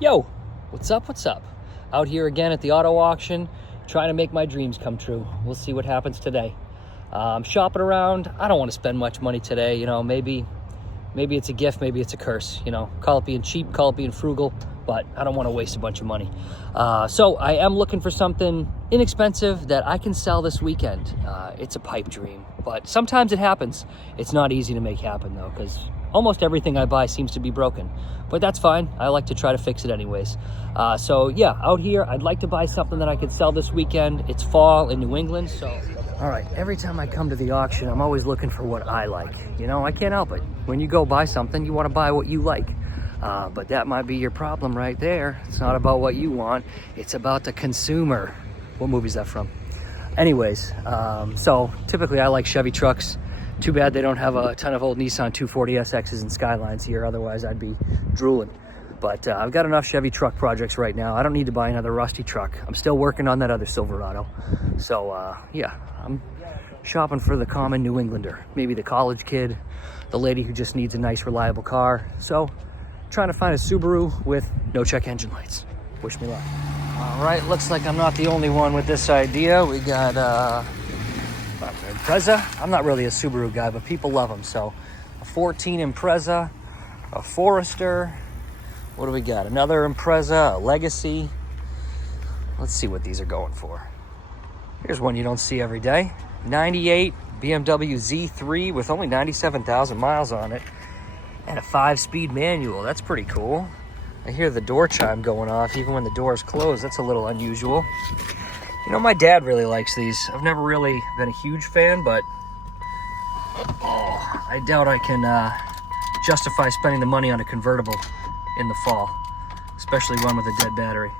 Yo, what's up, what's up? Out here again at the auto auction, trying to make my dreams come true. We'll see what happens today. I'm shopping around. I don't want to spend much money today. Maybe it's a gift, maybe it's a curse. Call it being cheap, call it being frugal, but I don't want to waste a bunch of money. So I am looking for something inexpensive that I can sell this weekend. It's a pipe dream, but sometimes it happens. It's not easy to make happen though, because almost everything I buy seems to be broken, but that's fine. I like to try to fix it anyways. So yeah, out here, I'd like to buy something that I could sell this weekend. It's fall in New England, so. All right, every time I come to the auction, I'm always looking for what I like. I can't help it. When you go buy something, you want to buy what you like. But that might be your problem right there. It's not about what you want. It's about the consumer. What movie is that from? Anyways, so typically I like Chevy trucks. Too bad they don't have a ton of old Nissan 240SXs and Skylines here. Otherwise, I'd be drooling. But I've got enough Chevy truck projects right now. I don't need to buy another rusty truck. I'm still working on that other Silverado. So yeah, I'm shopping for the common New Englander. Maybe the college kid, the lady who just needs a nice, reliable car. So trying to find a Subaru with no check engine lights. Wish me luck. All right, looks like I'm not the only one with this idea. We got Impreza. I'm not really a Subaru guy, but people love them. So a 14 Impreza, a Forester. What do we got? Another Impreza, a Legacy. Let's see what these are going for. Here's one you don't see every day. 98 BMW Z3 with only 97,000 miles on it. And a 5-speed manual. That's pretty cool. I hear the door chime going off even when the door is closed. That's a little unusual. My dad really likes these. I've never really been a huge fan, but I doubt I can justify spending the money on a convertible in the fall, especially one with a dead battery.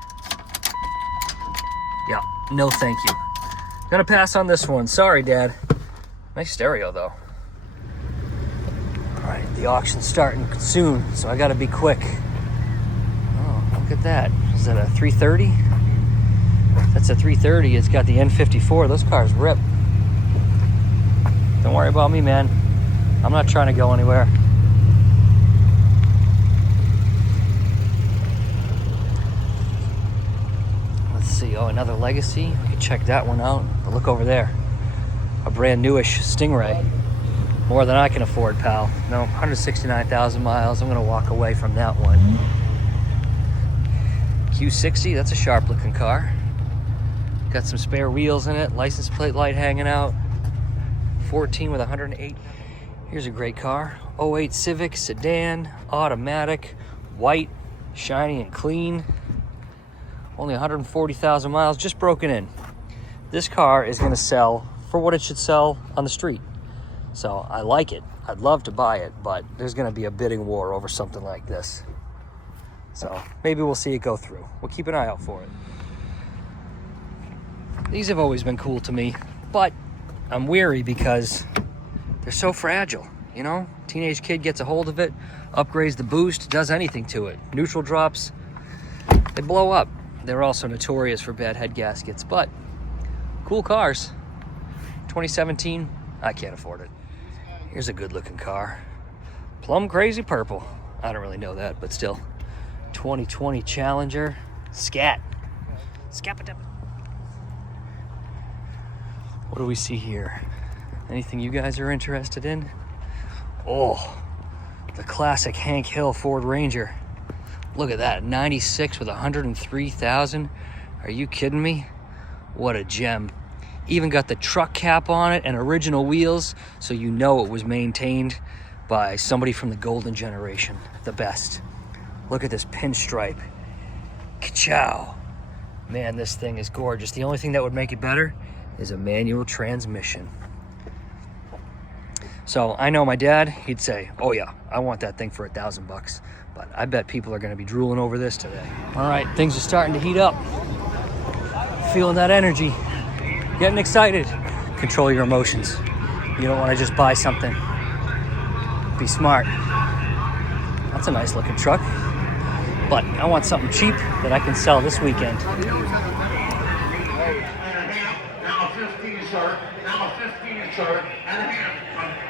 Yeah, no thank you. Gonna pass on this one. Sorry, Dad. Nice stereo, though. All right, the auction's starting soon, so I gotta be quick. Oh, look at that. Is that a 330? That's a 330. It's got the N54. Those cars rip. Don't worry about me, man. I'm not trying to go anywhere. Let's see. Oh, another Legacy. We can check that one out. But look over there. A brand newish Stingray. More than I can afford, pal. No, 169,000 miles. I'm going to walk away from that one. Q60. That's a sharp looking car. Got some spare wheels in it, license plate light hanging out. 14 with 108. Here's a great car. 08 Civic sedan, automatic, white, shiny and clean. Only 140,000 miles, just broken in. This car is gonna sell for what it should sell on the street. So I like it. I'd love to buy it, but there's gonna be a bidding war over something like this. So maybe we'll see it go through. We'll keep an eye out for it. These have always been cool to me, but I'm weary because they're so fragile, Teenage kid gets a hold of it, upgrades the boost, does anything to it. Neutral drops, they blow up. They're also notorious for bad head gaskets, but cool cars. 2017, I can't afford it. Here's a good looking car. Plum crazy purple. I don't really know that, but still. 2020 Challenger, scat. Scap-a-dap. What do we see here? Anything you guys are interested in? Oh, the classic Hank Hill Ford Ranger. Look at that, 96 with 103,000. Are you kidding me? What a gem. Even got the truck cap on it and original wheels, so you know it was maintained by somebody from the golden generation, the best. Look at this pinstripe. Ka-chow. Man, this thing is gorgeous. The only thing that would make it better is a manual transmission. So I know my dad, he'd say, oh yeah, I want that thing for $1,000. But I bet people are gonna be drooling over this today. All right, things are starting to heat up. Feeling that energy, getting excited. Control your emotions. You don't wanna just buy something. Be smart. That's a nice looking truck. But I want something cheap that I can sell this weekend. Sir, I'm a 15, sir, and a hand.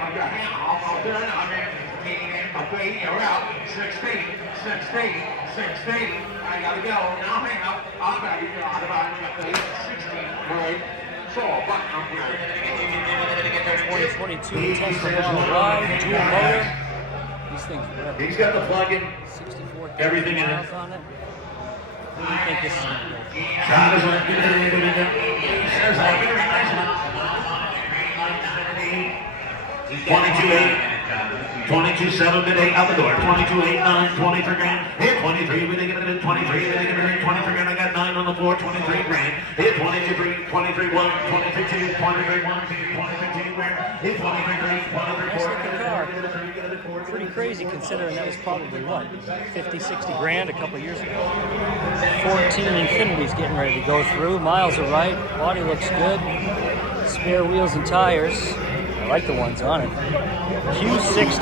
I'm your hand off. I'm done. I'm 15, I'm 16, 16, 16. I gotta go. Now hang up. I'll back you. I'll back you. 16. Right. So, but I'm here. 2022 Tesla Model Y, dual motor. These things rip. He's got the plug-in. 64 Everything in it. miles on it. What do you think this is going to go? Shot is like, get it in. There's like, get it in. 22.8. 22.7 bid 8 out the door. 22.8 9 23 grand. Hit 23. We didn't get it in 23. They didn't get it in 23 grand. I got 9 on the floor. 23 grand. Hit 23 23 1 23 2 23 1 23 2 grand. Hit 23 3 23 4. Pretty crazy considering that was probably what, 50, 60 grand a couple years ago. 14 Infinity's getting ready to go through. Miles are right. Body looks good. Spare wheels and tires. I like the ones on it. Q60.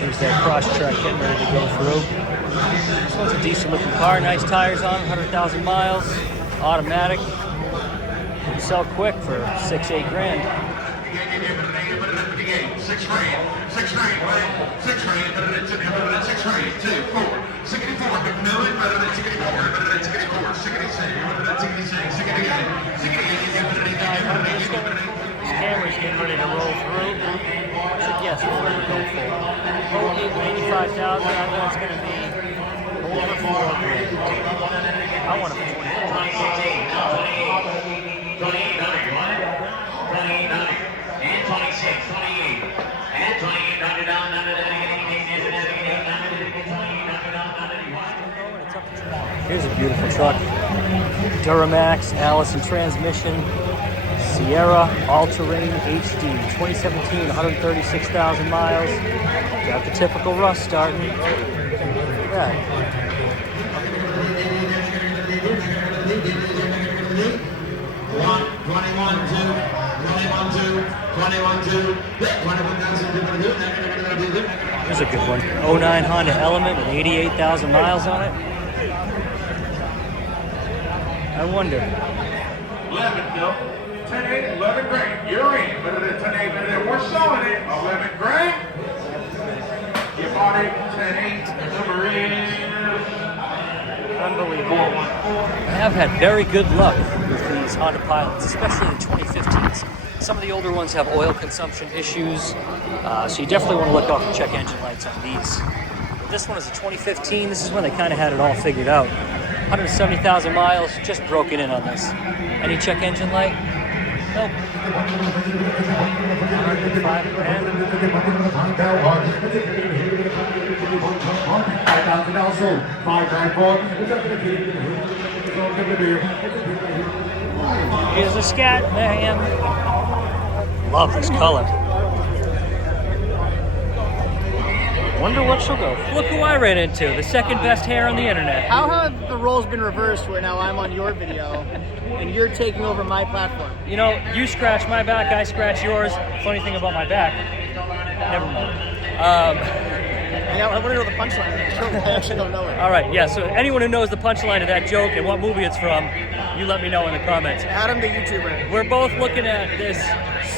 There's that Crosstrek getting ready to go through. This one's a decent looking car. Nice tires on, 100,000 miles. Automatic. You sell quick for 6-8 grand. 6 grand, 6 grand, 6 grand, 6 grand, 2, 4, 64, million, 64, 66, 66, Camera's getting ready to roll through. So guess what we're going to go for. 85,000. I know it's going to be over 4 grand. I want it for 20. Here's a beautiful truck. Duramax, Allison transmission, Sierra All-Terrain HD, 2017, 136,000 miles. Got the typical rust starting. Look at that. 21,2. Here's a good one. 09 Honda Element with 88,000 miles on it. I wonder. 11, no. 10, 11 grand. You're in. 10, we're selling it. 11 grand. You bought it. 10, number is. Unbelievable. I have had very good luck with these Honda Pilots, especially the 2015s. Some of the older ones have oil consumption issues, so you definitely want to look out for check engine lights on these. But this one is a 2015. This is when they kind of had it all figured out. 170,000 miles, just broken in on this. Any check engine light? Nope. 105 grand. Here's a Scat Man. Love this color. Wonder what she'll go. Look who I ran into, the second best hair on the internet. How have the roles been reversed where now I'm on your video and you're taking over my platform? You know, you scratch my back, I scratch yours. Funny thing about my back, never mind. I want to know the punchline of that joke. I actually don't know it. All right, yeah, so anyone who knows the punchline of that joke and what movie it's from, you let me know in the comments. Adam the YouTuber. We're both looking at this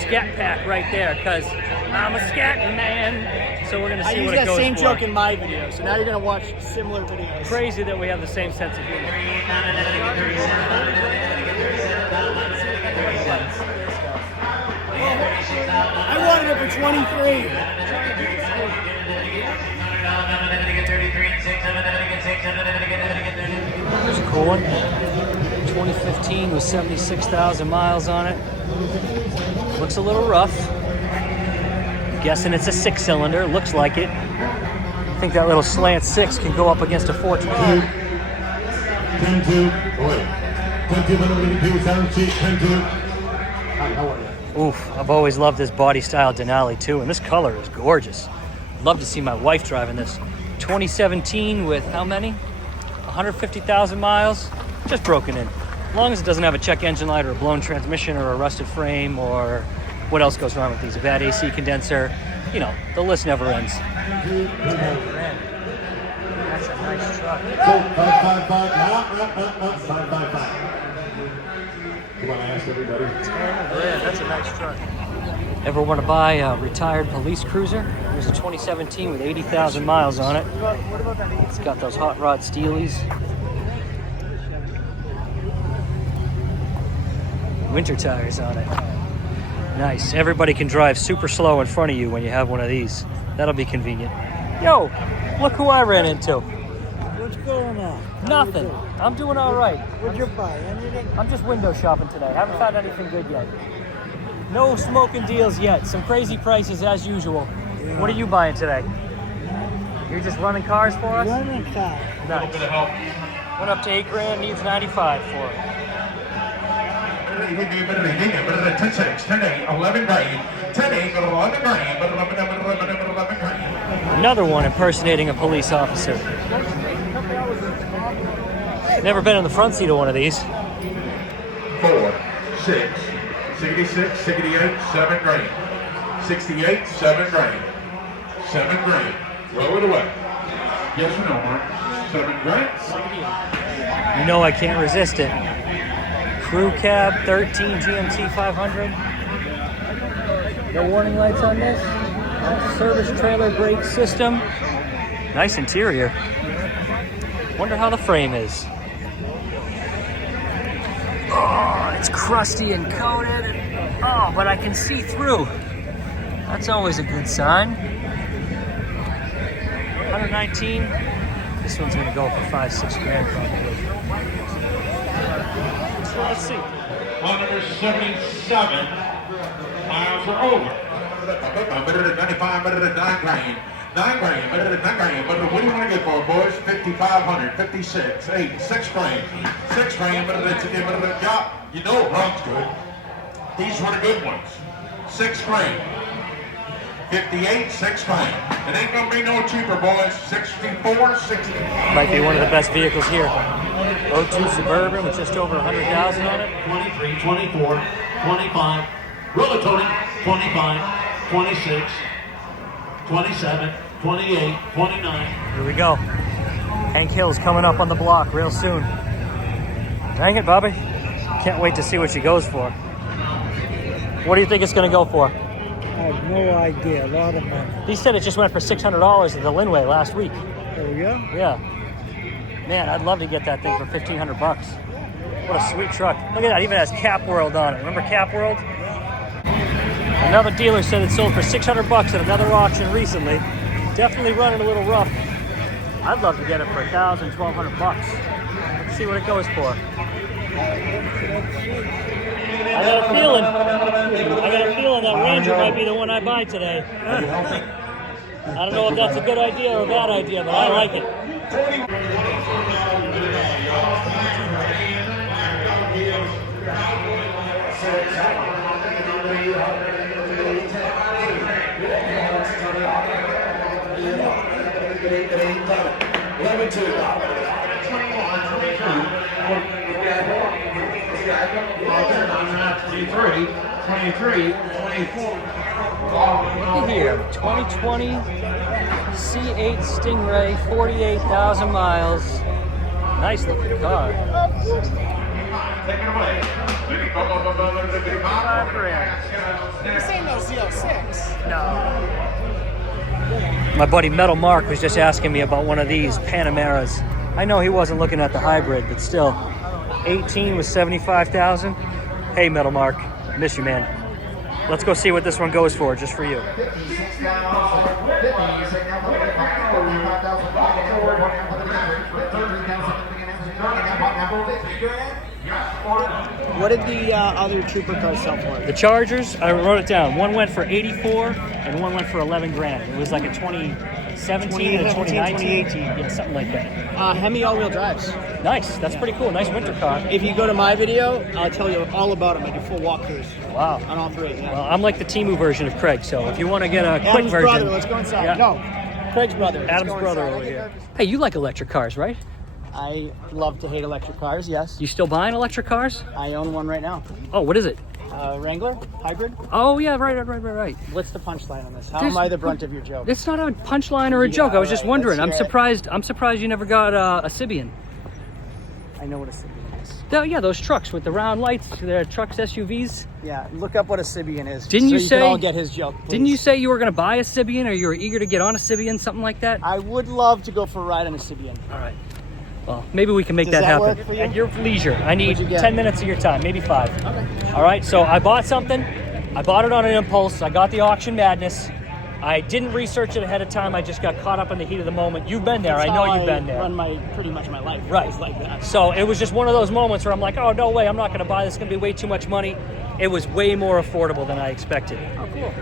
Scat Pack right there, because I'm a Scat Man. So we're going to see what it goes for. I use that same joke in my video, so now you're going to watch similar videos. Crazy that we have the same sense of humor. I wanted it for 23. Here's a cool one. 2015 with 76,000 miles on it. Looks a little rough. I'm guessing it's a 6-cylinder. Looks like it. I think that little slant 6 can go up against a 420. 10-2. Oof, I've always loved this body style Denali too, and this color is gorgeous. Love to see my wife driving this. 2017 with how many? 150,000 miles, just broken in. As long as it doesn't have a check engine light or a blown transmission or a rusted frame or what else goes wrong with these? A bad AC condenser. You know, the list never ends. 10 grand. That's a nice truck. 555. Come on, I asked everybody. 10 grand, that's a nice truck. Ever want to buy a retired police cruiser? There's a 2017 with 80,000 miles on it. It's got those hot rod Steelies. Winter tires on it. Nice. Everybody can drive super slow in front of you when you have one of these. That'll be convenient. Yo, look who I ran into. What's going on? Nothing. I'm doing all right. What'd you buy? Anything? I'm just window shopping today. Haven't found anything good yet. No smoking deals yet. Some crazy prices as usual. What are you buying today? You're just running cars for us? Running car. Nice. Went up to 8 grand, needs 95 for it. 10, 6, 10, 8, 11 grand, 10, 8, 11 grand, 11 grand. Another one impersonating a police officer. Never been in the front seat of one of these. 4, 6, 66, 68, 7 grand. 68, 7 grand. 7 grand. Roll it away. Yes or no, Mark? 7 grand? You know I can't resist it. Crew cab, 13 GMT 500. No warning lights on this. Service trailer brake system. Nice interior. Wonder how the frame is. Oh, it's crusty and coated. Oh, but I can see through. That's always a good sign. 119. This one's gonna go for 5-6 grand probably. So let's see. On number 77, miles are over. 95, 9 grand. 9 grand, 9 grand. But what do you want to get for, boys? 5,500, 56, 8, 6 grand. 6 grand, yeah, you know it runs good. These were the good ones. 6 grand. 58, 6 grand. It ain't gonna be no cheaper, boys. 64, 60. Might be one of the best vehicles here. 02 Suburban with just over 100,000 on it. 23, 24, 25. Roll it, Tony. 25, 26, 27, 28, 29. Here we go. Hank Hill's coming up on the block real soon. Dang it, Bobby. Can't wait to see what she goes for. What do you think it's going to go for? I have no idea. A lot of money. He said it just went for $600 at the Linway last week. Oh, yeah? Yeah. Man, I'd love to get that thing for $1,500. What a sweet truck. Look at that, it even has Cap World on it. Remember Cap World? Another dealer said it sold for $600 at another auction recently. Definitely running a little rough. I'd love to get it for $1,000, $1,200. Let's see what it goes for. I got a feeling that Ranger might be the one I buy today. I don't know if that's a good idea or a bad idea, but I like it. Look at here, 2020 C8 Stingray, 48,000 miles. Nice looking car. Take it away. $5 grand. You're saying no Z06? No. My buddy Metal Mark was just asking me about one of these Panameras. I know he wasn't looking at the hybrid, but still. 18 with 75,000. Hey, Metal Mark, miss you, man. Let's go see what this one goes for, just for you. What did the other Trooper cars sell for? The Chargers, I wrote it down. One went for 84 and one went for 11 grand. It was like a 2017 and a 2019. 2018. Yeah, something like that. Hemi all-wheel drives. Nice, that's pretty cool. Nice winter car. If you go to my video, I'll tell you all about them. I do full walkthroughs Wow. on all three. Yeah. Well, I'm like the Timu version of Craig, so if you want to get a quick Adam's version. brother. Let's go inside. Yeah. No, Craig's brother. Let's Adam's go brother inside. over here. Hey, you like electric cars, right? I love to hate electric cars. Yes, You still buying electric cars? I own one right now. Oh, what is it? Wrangler hybrid. Oh, yeah, right. What's the punchline on this? How There's- am I the brunt of your joke? It's not a punchline or a joke. I was just alright, wondering. let's I'm hear it. surprised you never got a Sibian. I know what a Sibian is. Yeah, those trucks with the round lights, the trucks, SUVs. Yeah, look up what a Sibian is. Didn't so you you say- can all get his joke, Didn't you please. say you were going to buy a Sibian, or you were eager to get on a Sibian, something like that? I would love to go for a ride on a Sibian. All right. Well, maybe we can make Does that that happen. work for you? At your leisure. I need What'd you get? 10 minutes of your time, maybe 5. Okay. All right, so I bought something. I bought it on an impulse. I got the auction madness. I didn't research it ahead of time. I just got caught up in the heat of the moment. You've been there. That's I know how you've been there. Run pretty much my life. Right. It's like that. So it was just one of those moments where I'm like, oh, no way, I'm not going to buy this. It's going to be way too much money. It was way more affordable than I expected. Oh, cool.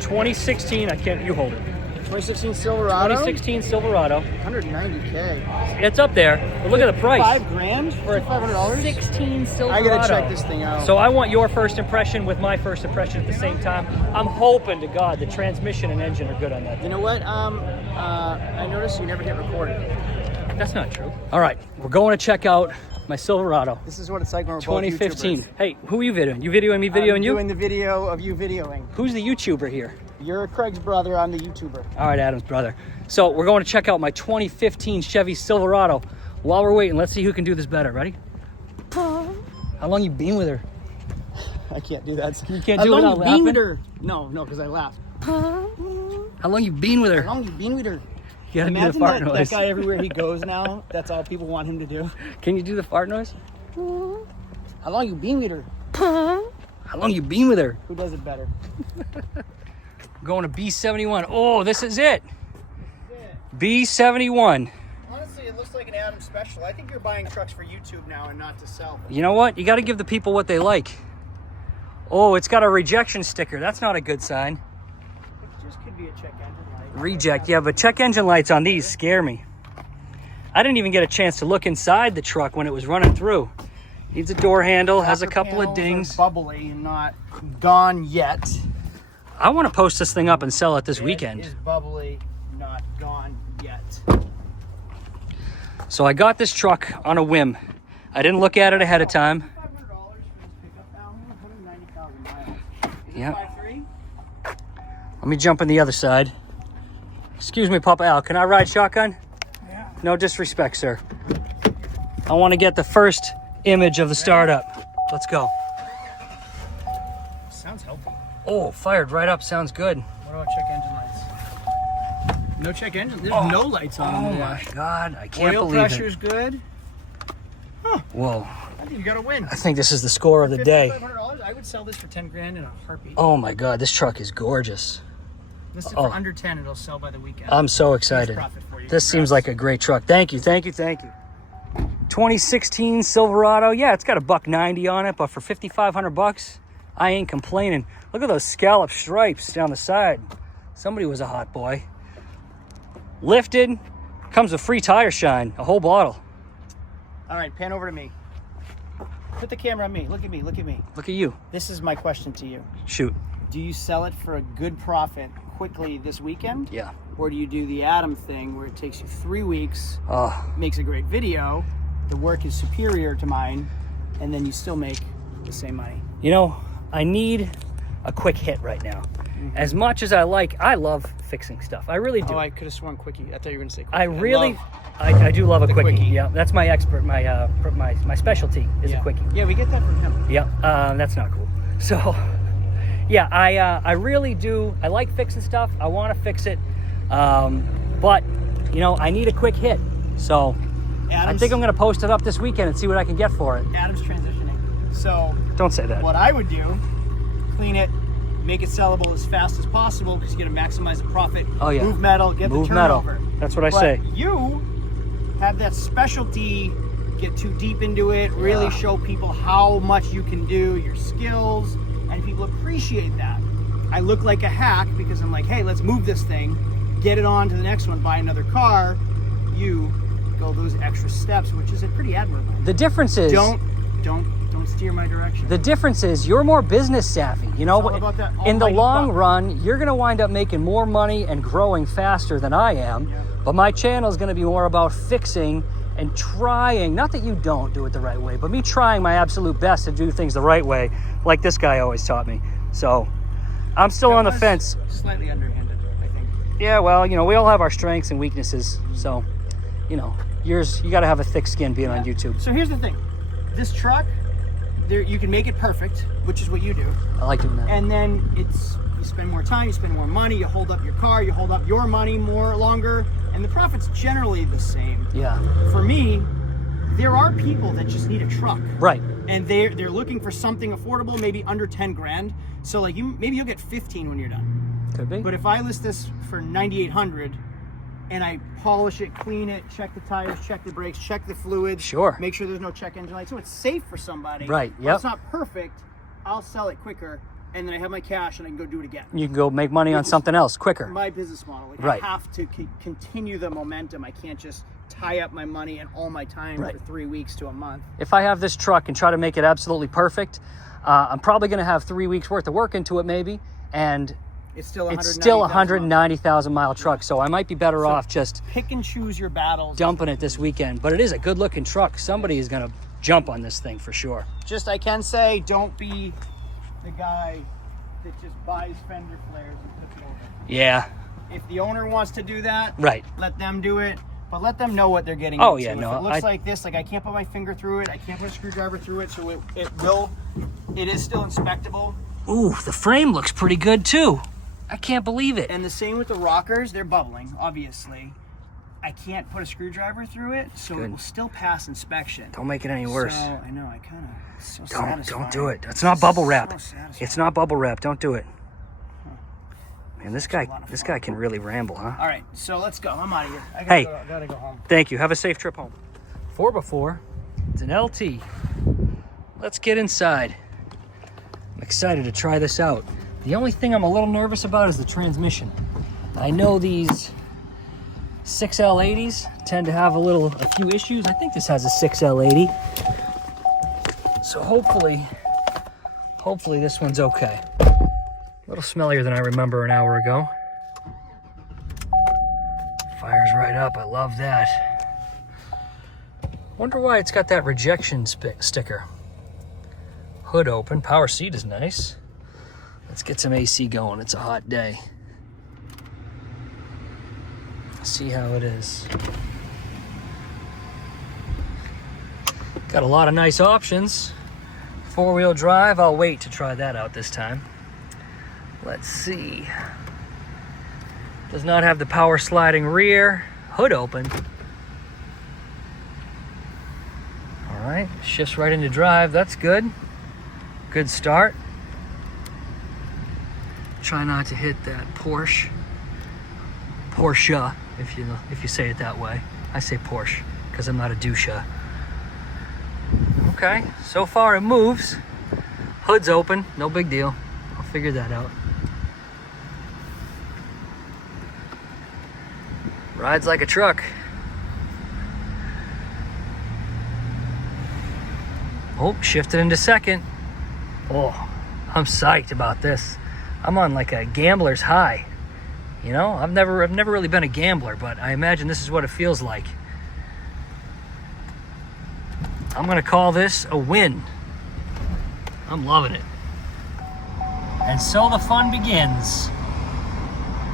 2016, you hold it. 2016 Silverado. 2016 Silverado. 190K. It's up there, but look at the price. $5,000 for a $500. 16 Silverado. I gotta check this thing out. So I want your first impression with my first impression at the same time. I'm hoping to God the transmission and engine are good on that You thing. know what? I noticed you never hit record. That's not true. All right, we're going to check out my Silverado. This is what it's like when we're 2015. both YouTubers. Hey, who are you videoing? You videoing me videoing I'm you? doing the video of you videoing. Who's the YouTuber here? You're Craig's brother. I'm the YouTuber. All right, Adam's brother. So we're going to check out my 2015 Chevy Silverado. While we're waiting, let's see who can do this better. Ready? How long you been with her? I can't do that. You can't How do it long without you been laughing? with her? No, because I laughed. How long you been with her? How long you been with her? You gotta do the Imagine fart that noise. guy everywhere he goes now. That's all people want him to do. Can you do the fart noise? How long you been with her? How long you been with her? Who does it better? Going to B71. Oh, this is it. B71. Honestly, it looks like an Adam special. I think you're buying trucks for YouTube now and not to sell. You know what? You got to give the people what they like. Oh, it's got a rejection sticker. That's not a good sign. It just could be a check engine light. Reject. Yeah, but check engine lights on these scare me. I didn't even get a chance to look inside the truck when it was running through. Needs a door handle, has a Upper couple of panels are dings. bubbly and not gone yet. I want to post this thing up and sell it this It weekend. is bubbly, not gone yet. So I got this truck on a whim. I didn't look at it ahead of time. $500 for this pickup now. 190,000 miles. Is it Yeah. 5.3? Let me jump on the other side. Excuse me, Papa Al, can I ride shotgun? Yeah. No disrespect, sir. I want to get the first image of the startup. Let's go. Sounds healthy. Oh, fired right up. Sounds good. What about check engine lights? No check engine. There's no lights on Oh them. my God, I can't Oil believe pressure's it. good. Whoa, I think you got to win. I think this is the score of the day. $500. I would sell this for 10 grand in a heartbeat. Oh my God, this truck is gorgeous. Listed oh. for under 10. It'll sell by the weekend. I'm so Huge excited. profit for you. This seems like a great truck. Thank you, thank you, thank you. 2016 Silverado. Yeah, it's got a $190 on it, but for $5,500, I ain't complaining. Look at those scallop stripes down the side. Somebody was a hot boy. Lifted, comes with free tire shine, a whole bottle. All right, pan over to me. Put the camera on me. Look at me. Look at me. Look at you. This is my question to you. Shoot. Do you sell it for a good profit quickly this weekend? Yeah. Or do you do the Adam thing where it takes you 3 weeks, Oh, makes a great video, the work is superior to mine, and then you still make the same money? you know, I need a quick hit right now. As much as I love fixing stuff. I really do. Oh, I could have sworn quickie. I thought you were going to say quickie. I really, love- I do love a quickie. quickie. Yeah, that's my my specialty is yeah. a quickie. Yeah, we get that from him. Yeah, that's not cool. So, yeah, I really do. I like fixing stuff. I want to fix it, but you know, I need a quick hit. So, I think I'm gonna post it up this weekend and see what I can get for it. Adam's transitioning. So Don't say that. what I would do, clean it, make it sellable as fast as possible because you got to maximize the profit. Oh, yeah. Move metal, get Move the metal. turnover. That's what I But say. you have that specialty, get too deep into it, really Yeah. show people how much you can do, your skills, and people appreciate that. I look like a hack because I'm like, hey, let's move this thing, get it on to the next one, buy another car. You go those extra steps, which is pretty admirable. The difference is Don't steer my direction. the difference is you're more business savvy. You know, It's all about that in the almighty long buck. run, you're gonna wind up making more money and growing faster than I am. Yeah. But my channel is gonna be more about fixing and trying. Not that you don't do it the right way, but me trying my absolute best to do things the right way, like this guy always taught me. So I'm still on the was fence. Slightly underhanded, I think. Yeah, well, you know, we all have our strengths and weaknesses. So, you know, yours, you got to have a thick skin being on YouTube. So here's the thing. this truck, you can make it perfect, which is what you do. I like doing that. And then you spend more time, you spend more money, you hold up your car, you hold up your money more longer, and the profit's generally the same. Yeah. For me, there are people that just need a truck. Right. And they're looking for something affordable, maybe under 10 grand. So like maybe you'll get 15 when you're done. Could be. But if I list this for 9,800 and I polish it, clean it, check the tires, check the brakes, check the fluids, Sure. make sure there's no check engine light, so it's safe for somebody. Right, Well, yep. it's not perfect. I'll sell it quicker, and then I have my cash and I can go do it again. You can go make money on Which is something else quicker. My business model. Like Right. I have to continue the momentum. I can't just tie up my money and all my time Right. for 3 weeks to a month. If I have this truck and try to make it absolutely perfect, I'm probably going to have 3 weeks worth of work into it maybe, and It's still it's still a 190,000. 190,000 mile truck, so I might be better off just Pick and choose your battles. dumping it this weekend. But it is a good looking truck. Somebody is going to jump on this thing for sure. Just I can say, don't be the guy that just buys fender flares and puts it over. Yeah, If the owner wants to do that, right. let them do it. But let them know what they're getting Oh, into. yeah, If no, it looks I- like this, like I can't put my finger through it, I can't put a screwdriver through it, so it is still inspectable. Ooh, the frame looks pretty good too. I can't believe it. And the same with the rockers, they're bubbling, obviously. I can't put a screwdriver through it, so Good. it will still pass inspection. Don't make it any worse. So, I know, I kind of, so Don't satisfying. do it. It's not bubble wrap. So satisfying. It's not bubble wrap. Don't do it. Man, this a lot of guy fun. can really ramble, huh? All right, so let's go. I'm out of here. I Hey. gotta go home. Thank you. Have a safe trip home. 4x4. It's an LT. Let's get inside. I'm excited to try this out. The only thing I'm a little nervous about is the transmission. I know these 6L80s tend to have a few issues. I think this has a 6L80. So hopefully this one's okay. A little smellier than I remember an hour ago. Fires right up. I love that. Wonder why it's got that rejection sticker. Hood open. Power seat is nice. Let's get some AC going. It's a hot day. See how it is. Got a lot of nice options. 4-wheel drive. I'll wait to try that out this time. Let's see. Does not have the power sliding rear. Hood open. All right, shifts right into drive. That's good. Good start. Try not to hit that Porsche, if you say it that way. I say Porsche because I'm not a douche. Okay, so far it moves. Hood's open, no big deal. I'll figure that out. Rides like a truck. Oh, shifted into second. Oh, I'm psyched about this. I'm on like a gambler's high. You know, I've never really been a gambler, but I imagine this is what it feels like. I'm gonna call this a win. I'm loving it. And so the fun begins.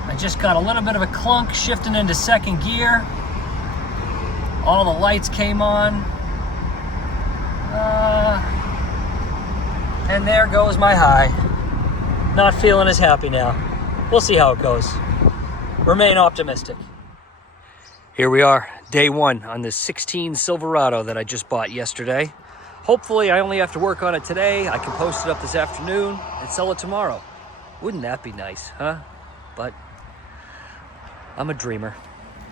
I just got a little bit of a clunk shifting into second gear. All the lights came on. And there goes my high. Not feeling as happy now. We'll see how it goes. Remain optimistic. Here we are, day one on this 16 Silverado that I just bought yesterday. Hopefully I only have to work on it today. I can post it up this afternoon and sell it tomorrow. Wouldn't that be nice, huh? But I'm a dreamer.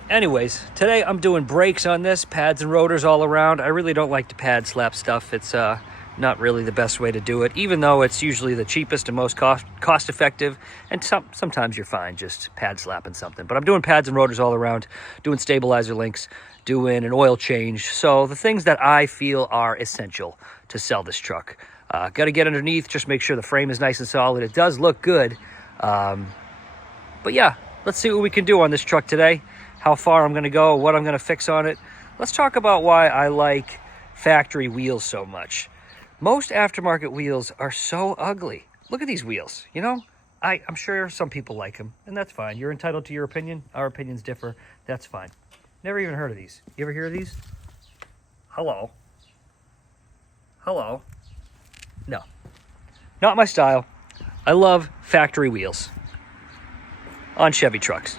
Anyways, today I'm doing brakes on this, pads and rotors all around. I really don't like to pad slap stuff. It's not really the best way to do it, even though it's usually the cheapest and most cost effective. And sometimes you're fine just pad slapping something. But I'm doing pads and rotors all around, doing stabilizer links, doing an oil change. So the things that I feel are essential to sell this truck. Got to get underneath, just make sure the frame is nice and solid. It does look good. But yeah, let's see what we can do on this truck today. How far I'm going to go, what I'm going to fix on it. Let's talk about why I like factory wheels so much. Most aftermarket wheels are so ugly. Look at these wheels, you know? I'm sure some people like them, and that's fine. You're entitled to your opinion. Our opinions differ. That's fine. Never even heard of these. You ever hear of these? Hello. hello. No, not my style. I love factory wheels on Chevy trucks.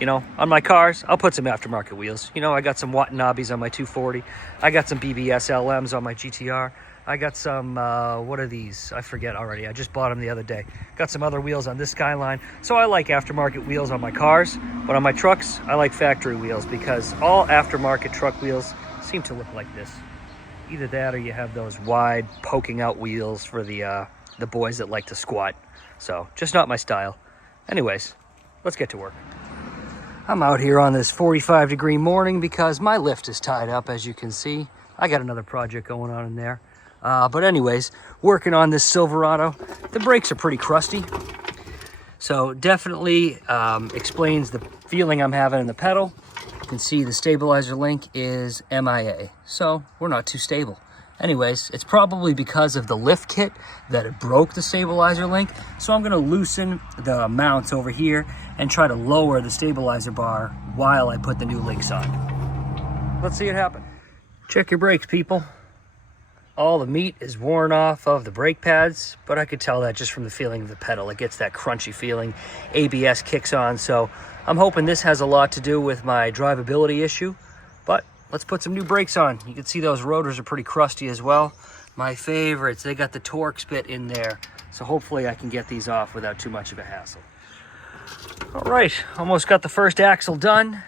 You know, on my cars, I'll put some aftermarket wheels. You know, I got some Watanabes on my 240. I got some BBS LMs on my GTR. I got some, what are these? I forget already. I just bought them the other day. Got some other wheels on this Skyline. So I like aftermarket wheels on my cars, but on my trucks, I like factory wheels because all aftermarket truck wheels seem to look like this. Either that or you have those wide poking out wheels for the boys that like to squat. So just not my style. Anyways, let's get to work. I'm out here on this 45-degree morning because my lift is tied up, as you can see. I got another project going on in there. But anyways, working on this Silverado. The brakes are pretty crusty. So definitely explains the feeling I'm having in the pedal. You can see the stabilizer link is MIA. So we're not too stable. Anyways, it's probably because of the lift kit that it broke the stabilizer link. So I'm gonna loosen the mounts over here and try to lower the stabilizer bar while I put the new links on. Let's see it happen. Check your brakes, people. All the meat is worn off of the brake pads, but I could tell that just from the feeling of the pedal. It gets that crunchy feeling. ABS kicks on, so I'm hoping this has a lot to do with my drivability issue, but let's put some new brakes on. You can see those rotors are pretty crusty as well. My favorites, they got the Torx bit in there, so hopefully I can get these off without too much of a hassle. All right, almost got the first axle done.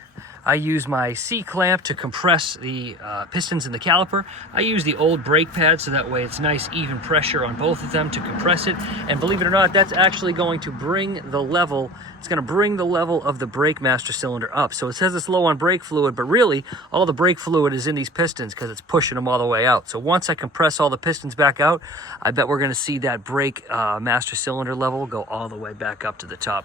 I use my C-clamp to compress the pistons in the caliper. I use the old brake pad so that way it's nice even pressure on both of them to compress it. And believe it or not, that's actually going to bring the level, it's gonna bring the level of the brake master cylinder up. So it says it's low on brake fluid, but really all the brake fluid is in these pistons because it's pushing them all the way out. So once I compress all the pistons back out, I bet we're gonna see that brake master cylinder level go all the way back up to the top.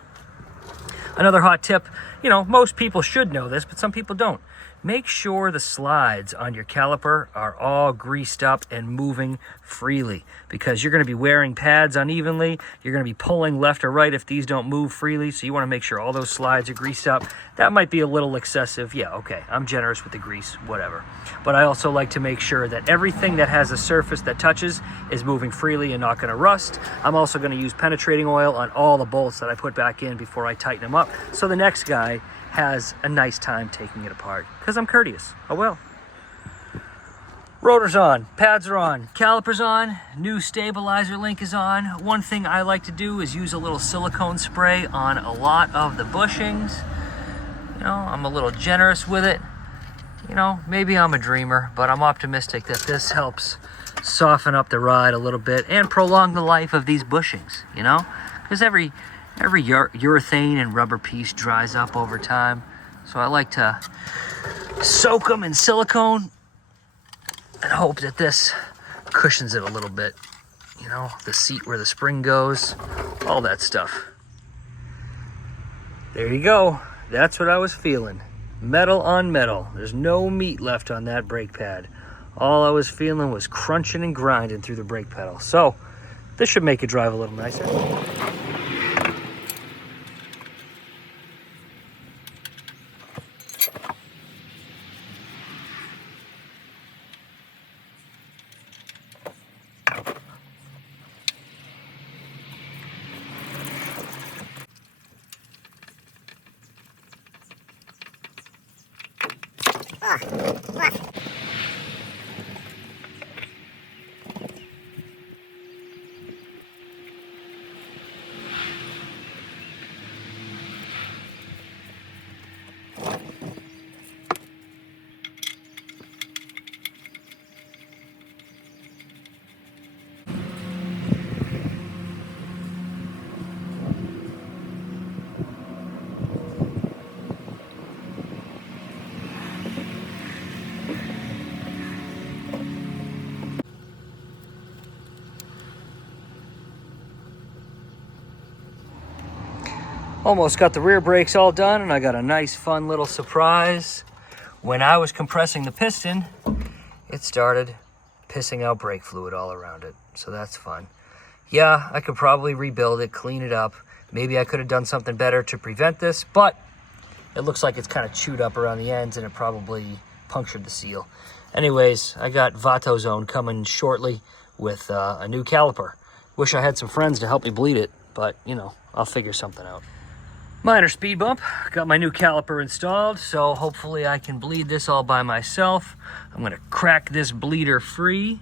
Another hot tip, you know, most people should know this, but some people don't. Make sure the slides on your caliper are all greased up and moving freely because you're going to be wearing pads unevenly. You're going to be pulling left or right if these don't move freely, so you want to make sure all those slides are greased up. That might be a little excessive. Yeah, okay, I'm generous with the grease, whatever. But I also like to make sure that everything that has a surface that touches is moving freely and not going to rust. I'm also going to use penetrating oil on all the bolts that I put back in before I tighten them up, so the next guy has a nice time taking it apart, because I'm courteous. Oh well. Rotor's on, pads are on, caliper's on, new stabilizer link is on. One thing I like to do is use a little silicone spray on a lot of the bushings. You know, I'm a little generous with it. You know, maybe I'm a dreamer, but I'm optimistic that this helps soften up the ride a little bit and prolong the life of these bushings, you know? Because every urethane and rubber piece dries up over time. So I like to soak them in silicone and hope that this cushions it a little bit. You know, the seat where the spring goes, all that stuff. There you go. That's what I was feeling. Metal on metal. There's no meat left on that brake pad. All I was feeling was crunching and grinding through the brake pedal. So this should make it drive a little nicer. Almost got the rear brakes all done, and I got a nice fun little surprise. When I was compressing the piston, it started pissing out brake fluid all around it, so that's fun. Yeah, I could probably rebuild it, clean it up. Maybe I could have done something better to prevent this, but it looks like it's kind of chewed up around the ends and it probably punctured the seal. Anyways, I got VatoZone coming shortly with a new caliper. Wish I had some friends to help me bleed it, but you know, I'll figure something out. Minor speed bump. Got my new caliper installed, so hopefully I can bleed this all by myself. I'm gonna crack this bleeder free.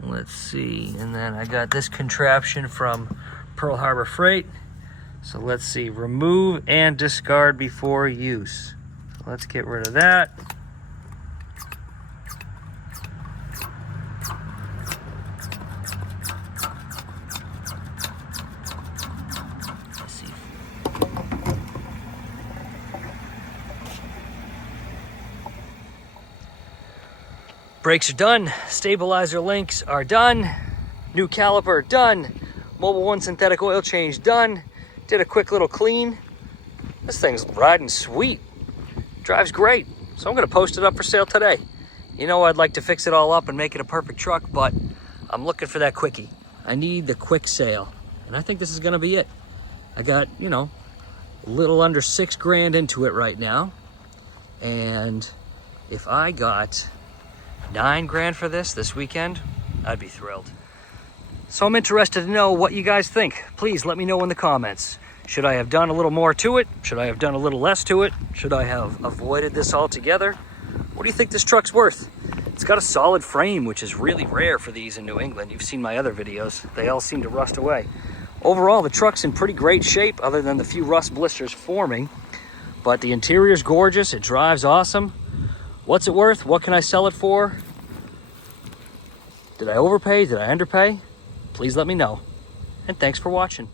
Let's see, and then I got this contraption from Pearl Harbor Freight. So let's see, remove and discard before use. Let's get rid of that. Let's see. Brakes are done, stabilizer links are done, new caliper done, Mobil 1 synthetic oil change done, did a quick little clean. This thing's riding sweet, drives great, so I'm gonna post it up for sale today. You know, I'd like to fix it all up and make it a perfect truck, but I'm looking for that quickie. I need the quick sale, and I think this is gonna be it. I got, you know, a little under $6 grand into it right now, and if I got $9 grand for this weekend, I'd be thrilled. So I'm interested to know what you guys think. Please let me know in the comments. Should I have done a little more to it? Should I have done a little less to it? Should I have avoided this altogether? What do you think this truck's worth? It's got a solid frame, which is really rare for these in New England. You've seen my other videos. They all seem to rust away. Overall, the truck's in pretty great shape other than the few rust blisters forming. But the interior's gorgeous. It drives awesome. What's it worth? What can I sell it for? Did I overpay? Did I underpay? Please let me know. And thanks for watching.